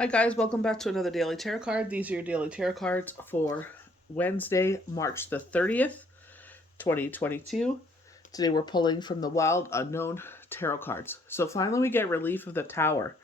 Hi guys, welcome back to another daily tarot card. These are your daily tarot cards for Wednesday, March the 30th, 2022. Today we're pulling from the Wild Unknown tarot cards. So finally we get relief of the Tower.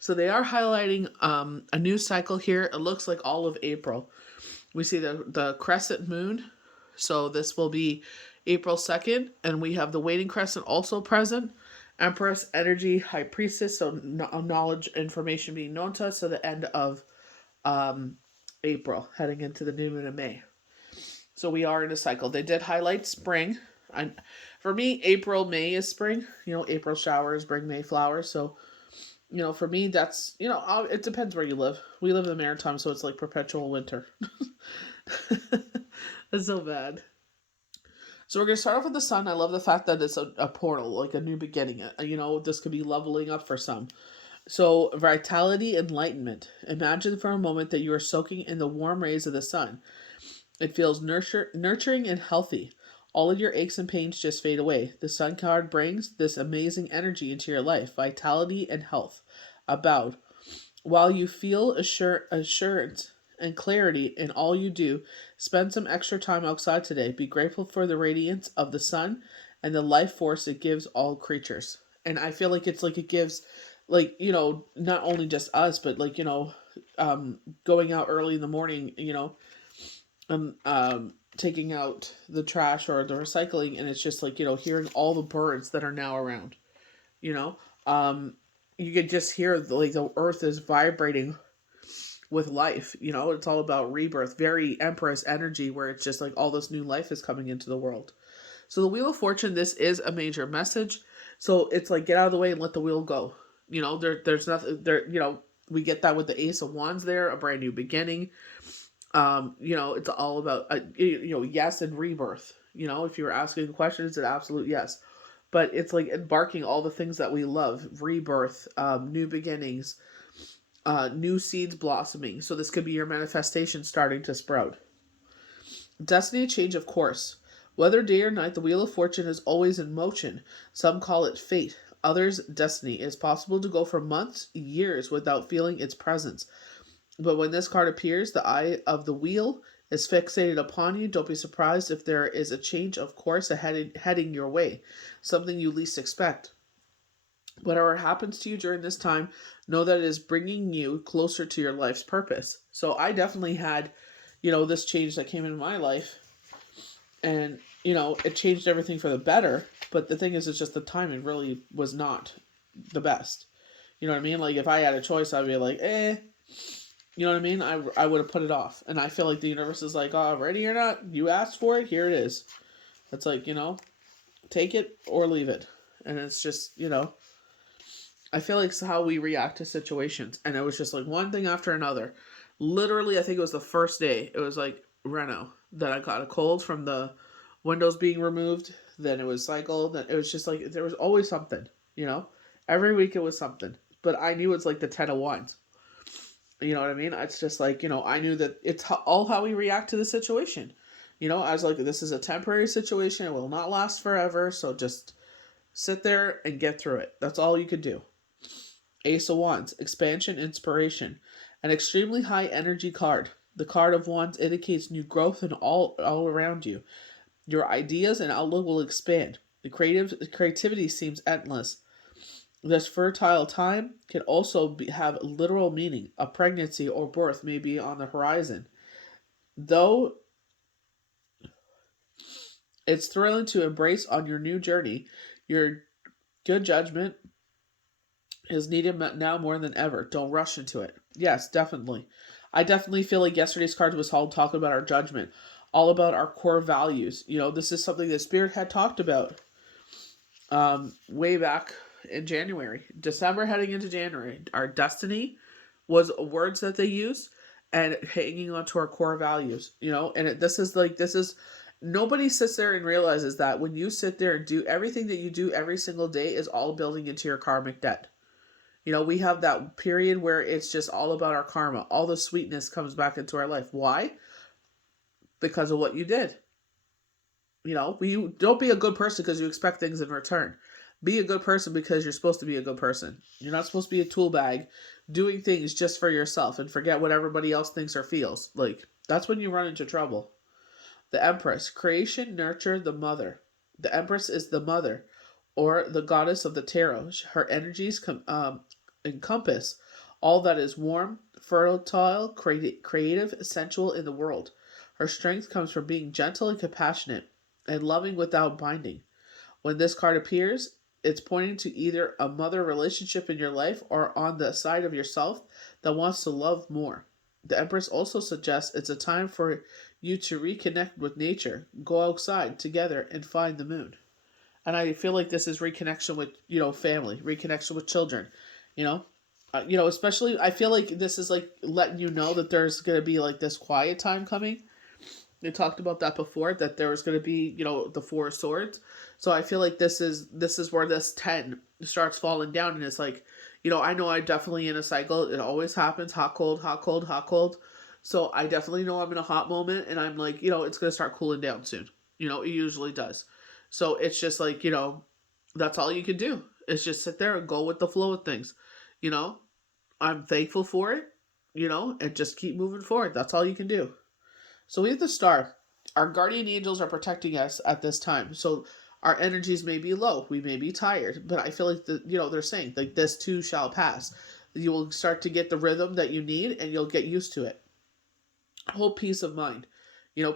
So they are highlighting a new cycle here. It looks like all of April. We see the crescent moon. So this will be April 2nd, and we have the waning crescent also present. Empress, energy, high priestess, so knowledge, information being known to us. So the end of April, heading into the new moon of May. So we are in a cycle. They did highlight spring. For me, April, May is spring. April showers bring May flowers. So, for me, that's, it depends where you live. We live in the Maritime, so it's like perpetual winter. That's so bad. So we're going to start off with the sun. I love the fact that it's a portal, like a new beginning. This could be leveling up for some. So, vitality, enlightenment. Imagine for a moment that you are soaking in the warm rays of the sun. It feels nurturing and healthy. All of your aches and pains just fade away. The sun card brings this amazing energy into your life, vitality and health. About. While you feel assurance and clarity in all you do, spend some extra time outside today. Be grateful for the radiance of the sun and the life force it gives all creatures. And I feel like it's like it gives, like, not only just us, but like, going out early in the morning, taking out the trash or the recycling, and it's just like, hearing all the birds that are now around, you know, um, you could just hear the earth is vibrating with life. It's all about rebirth, very Empress energy, where it's just like all this new life is coming into the world. So the Wheel of Fortune, this is a major message. So it's like, get out of the way and let the wheel go. There's nothing there. We get that with the Ace of Wands there, a brand new beginning. It's all about yes, and rebirth. If you were asking the question, it's an absolute yes. But it's like embarking all the things that we love: rebirth, new beginnings, new seeds blossoming. So this could be your manifestation starting to sprout. Destiny, change of course. Whether day or night, the Wheel of Fortune is always in motion. Some call it fate, others destiny. It is possible to go for months, years without feeling its presence. But when this card appears, the eye of the wheel is fixated upon you. Don't be surprised if there is a change of course heading your way, something you least expect. Whatever happens to you during this time, know that it is bringing you closer to your life's purpose. So I definitely had, this change that came into my life, and, it changed everything for the better. But the thing is, it's just the timing really was not the best. You know what I mean? Like, if I had a choice, I'd be like, You know what I mean? I would have put it off. And I feel like the universe is like, oh, ready or not, you asked for it, here it is. It's like, take it or leave it. And it's just, I feel like it's how we react to situations. And it was just like one thing after another. Literally, I think it was the first day. It was like Reno that I got a cold from the windows being removed. Then it was cycle. Then it was just like, there was always something. Every week it was something. But I knew it's like the 10 of Wands. You know what I mean? It's just like, I knew that it's all how we react to the situation. I was like, this is a temporary situation. It will not last forever. So just sit there and get through it. That's all you could do. Ace of Wands, expansion, inspiration. An extremely high energy card. The card of Wands indicates new growth in all around you. Your ideas and outlook will expand. The creativity seems endless. This fertile time can also have literal meaning. A pregnancy or birth may be on the horizon. Though it's thrilling to embrace on your new journey, your good judgment is needed now more than ever. Don't rush into it. Yes, definitely. I definitely feel like yesterday's card was all talking about our judgment, all about our core values. This is something that Spirit had talked about way back in January, December, heading into January. Our destiny was words that they use, and hanging on to our core values, and this is nobody sits there and realizes that when you sit there and do everything that you do every single day is all building into your karmic debt. We have that period where it's just all about our karma. All the sweetness comes back into our life. Why? Because of what you did. We don't be a good person because you expect things in return. Be a good person because you're supposed to be a good person. You're not supposed to be a tool bag doing things just for yourself and forget what everybody else thinks or feels. Like, that's when you run into trouble. The Empress. Creation, nurture, the mother. The Empress is the mother, or the goddess of the tarot. Her energies encompass all that is warm, fertile, creative, sensual in the world. Her strength comes from being gentle and compassionate, and loving without binding. When this card appears, it's pointing to either a mother relationship in your life or on the side of yourself that wants to love more. The Empress also suggests it's a time for you to reconnect with nature, go outside together and find the moon. And I feel like this is reconnection with, family, reconnection with children, you know. Especially I feel like this is like letting you know that there's going to be like this quiet time coming. We talked about that before, that there was going to be, the Four of Swords. So I feel like this is where this 10 starts falling down, and it's like, I know I'm definitely in a cycle. It always happens, hot cold, hot cold, hot cold. So I definitely know I'm in a hot moment, and I'm like, it's going to start cooling down soon. It usually does. So it's just like, that's all you can do. Is just sit there and go with the flow of things. You know, I'm thankful for it, and just keep moving forward. That's all you can do. So we have the Star. Our guardian angels are protecting us at this time. So our energies may be low. We may be tired. But I feel like, they're saying, like, this too shall pass. You will start to get the rhythm that you need, and you'll get used to it. Whole peace of mind.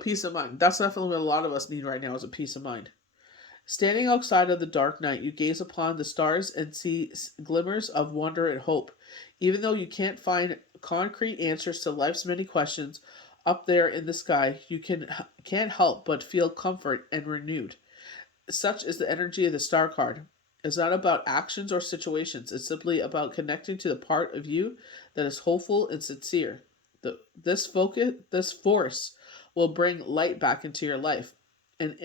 Peace of mind. That's definitely what a lot of us need right now, is a peace of mind. Standing outside of the dark night, you gaze upon the stars and see glimmers of wonder and hope. Even though you can't find concrete answers to life's many questions, up there in the sky, you can't help but feel comfort and renewed. Such is the energy of the star card. It's not about actions or situations. It's simply about connecting to the part of you that is hopeful and sincere. This force will bring light back into your life and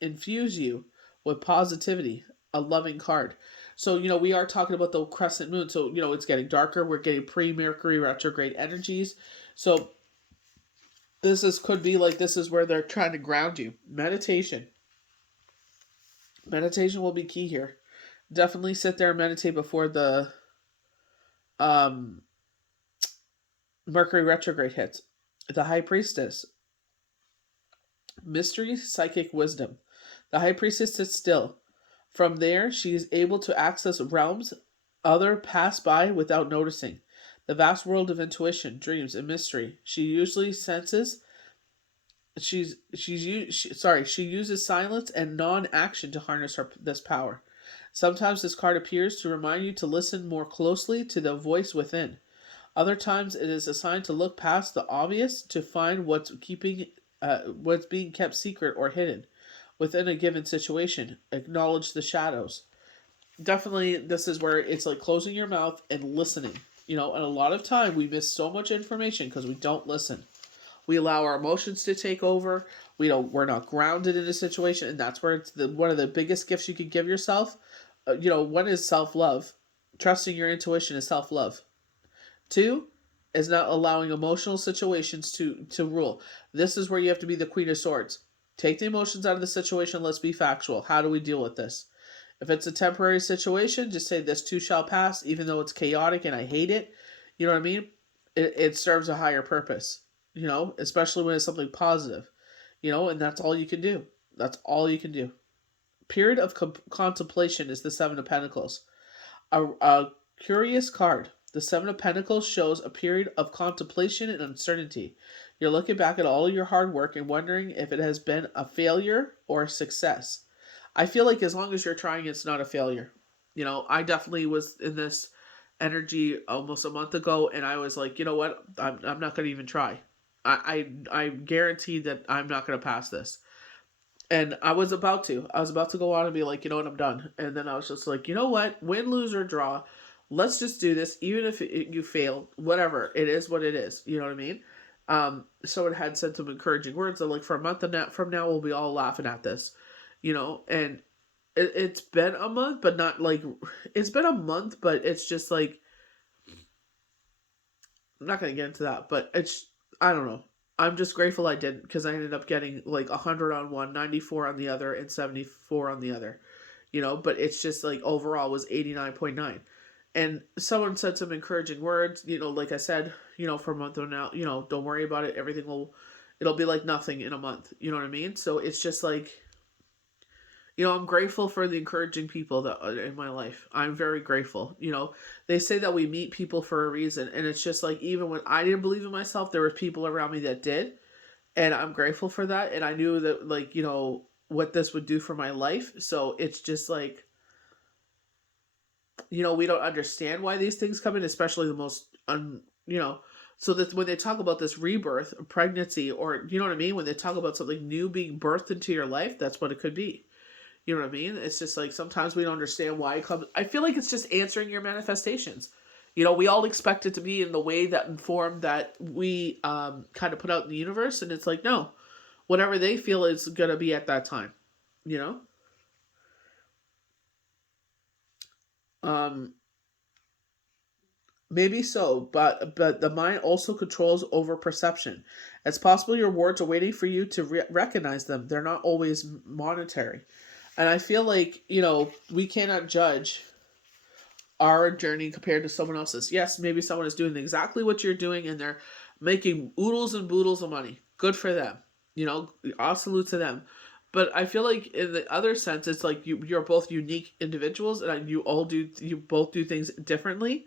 infuse you with positivity, a loving card. So, we are talking about the crescent moon. So, it's getting darker. We're getting pre-Mercury retrograde energies. So, could be like, this is where they're trying to ground you. Meditation will be key here. Definitely sit there and meditate before the um Mercury retrograde hits. The High Priestess. Mystery, psychic wisdom. The High Priestess sits still. From there, she is able to access realms other pass by without noticing. The vast world of intuition, dreams, and mystery. She usually senses she uses silence and non-action to harness this power. Sometimes this card appears to remind you to listen more closely to the voice within. Other times it is assigned to look past the obvious to find what's being kept secret or hidden within a given situation. Acknowledge the shadows. Definitely, this is where it's like closing your mouth and listening. And a lot of time we miss so much information because we don't listen. We allow our emotions to take over. We're not grounded in a situation, and that's where it's one of the biggest gifts you can give yourself. One is self-love. Trusting your intuition is self-love. Two is not allowing emotional situations to rule. This is where you have to be the Queen of Swords. Take the emotions out of the situation. Let's be factual. How do we deal with this? If it's a temporary situation, just say this too shall pass, even though it's chaotic and I hate it. You know what I mean? It serves a higher purpose. Especially when it's something positive. And that's all you can do. That's all you can do. Period of contemplation is the Seven of Pentacles. A curious card. The Seven of Pentacles shows a period of contemplation and uncertainty. You're looking back at all of your hard work and wondering if it has been a failure or a success. I feel like as long as you're trying, it's not a failure. I definitely was in this energy almost a month ago, and I was like, you know what? I'm not going to even try. I guarantee that I'm not going to pass this. And I was about to. I was about to go on and be like, you know what, I'm done. And then I was just like, you know what? Win, lose, or draw. Let's just do this. Even if you fail, whatever. It is what it is. You know what I mean? Someone had said some encouraging words that, like, for a month from now, we'll be all laughing at this. And it's been a month, but not like, it's been a month, but it's just like, I'm not going to get into that, but I don't know. I'm just grateful I didn't, because I ended up getting like 100 on one, 94 on the other, and 74 on the other. but it's just like overall was 89.9. And someone said some encouraging words, like I said, for a month now, don't worry about it. It'll be like nothing in a month. You know what I mean? So it's just like, I'm grateful for the encouraging people that are in my life. I'm very grateful. They say that we meet people for a reason, and it's just like even when I didn't believe in myself, there were people around me that did, and I'm grateful for that. And I knew that, like, what this would do for my life. So it's just like, we don't understand why these things come in, especially the most so that when they talk about this rebirth, pregnancy, or you know what I mean, when they talk about something new being birthed into your life, that's what it could be. You know what I mean? It's just like sometimes we don't understand why it comes. I feel like it's just answering your manifestations. We all expect it to be in the way that inform that we kind of put out in the universe, and it's like, no, whatever they feel is gonna be at that time. You know. Um, Maybe so, but the mind also controls over perception. It's possible your words are waiting for you to recognize them. They're not always monetary, and I feel like we cannot judge our journey compared to someone else's. Yes, maybe someone is doing exactly what you're doing, and they're making oodles and boodles of money. Good for them. All salute to them. But I feel like in the other sense, it's like you're both unique individuals, and you both do things differently.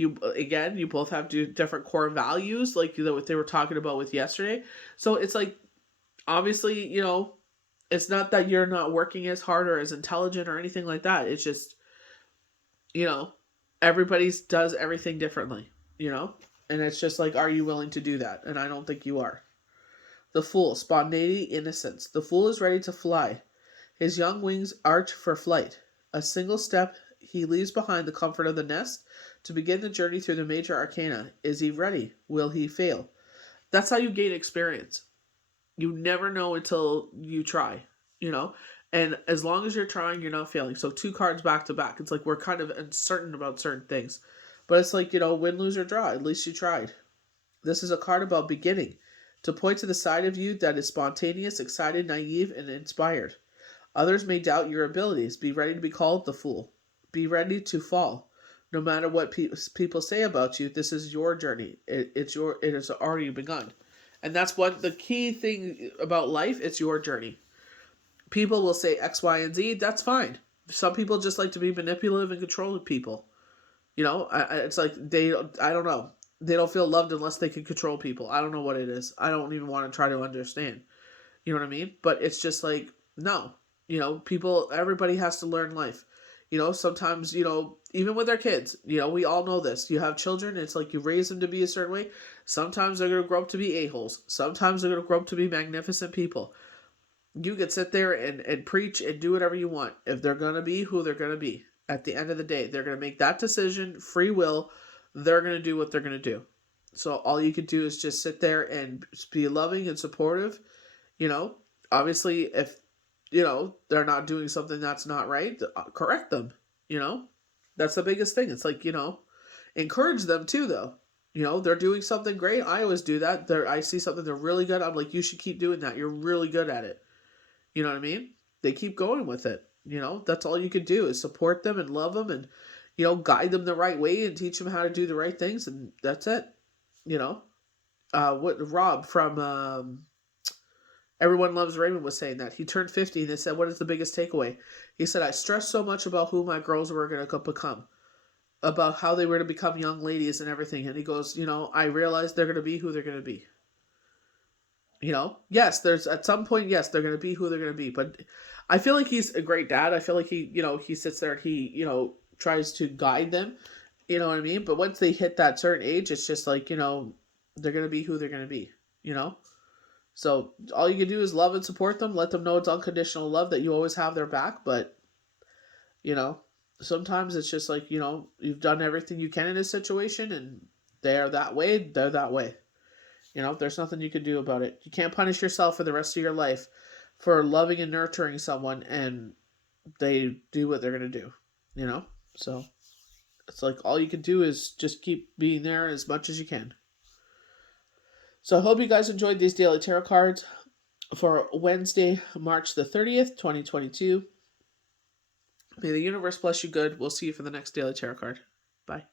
You both have different core values, like what they were talking about with yesterday. So it's like obviously, it's not that you're not working as hard or as intelligent or anything like that. It's just you know, everybody does everything differently, you know? And it's just like, are you willing to do that? And I don't think you are. The fool, spontaneity, innocence. The fool is ready to fly. His young wings arch for flight. A single step, he leaves behind the comfort of the nest to begin the journey through the major arcana. Is he ready? Will he fail? That's how you gain experience. You never know until you try, you know? And as long as you're trying, you're not failing. So 2 cards back to back. It's like we're kind of uncertain about certain things. But it's like, win, lose, or draw. At least you tried. This is a card about beginning. To point to the side of you that is spontaneous, excited, naive, and inspired. Others may doubt your abilities. Be ready to be called the fool. Be ready to fall. No matter what people say about you, this is your journey. It has already begun. And that's what the key thing about life, it's your journey. People will say X, Y, and Z. That's fine. Some people just like to be manipulative and control people. It's like I don't know. They don't feel loved unless they can control people. I don't know what it is. I don't even want to try to understand. You know what I mean? But it's just like, no. Everybody has to learn life. Sometimes, even with their kids, we all know this. You have children, it's like you raise them to be a certain way. Sometimes they're going to grow up to be a-holes. Sometimes they're going to grow up to be magnificent people. You could sit there and preach and do whatever you want. If they're going to be who they're going to be, at the end of the day, they're going to make that decision, free will. They're going to do what they're going to do. So all you can do is just sit there and be loving and supportive. Obviously, if, they're not doing something that's not right, correct them. That's the biggest thing. It's like, encourage them too, though. They're doing something great. I always do that. I see something they're really good. I'm like, you should keep doing that. You're really good at it. You know what I mean? They keep going with it. That's all you can do is support them and love them and, guide them the right way and teach them how to do the right things. And that's it. What Rob from Everyone Loves Raymond was saying that. He turned 50 and they said, what is the biggest takeaway? He said, I stressed so much about who my girls were going to become, about how they were to become young ladies and everything. And he goes, I realized they're going to be who they're going to be. Yes, there's at some point, yes, they're going to be who they're going to be. But I feel like he's a great dad. I feel like he sits there and he, tries to guide them. You know what I mean? But once they hit that certain age, it's just like, they're going to be who they're going to be, So all you can do is love and support them. Let them know it's unconditional love, that you always have their back. But, sometimes it's just like, you've done everything you can in this situation and they're that way. There's nothing you can do about it. You can't punish yourself for the rest of your life for loving and nurturing someone and they do what they're going to do, So it's like all you can do is just keep being there as much as you can. So I hope you guys enjoyed these daily tarot cards for Wednesday, March the 30th, 2022. May the universe bless you good. We'll see you for the next daily tarot card. Bye.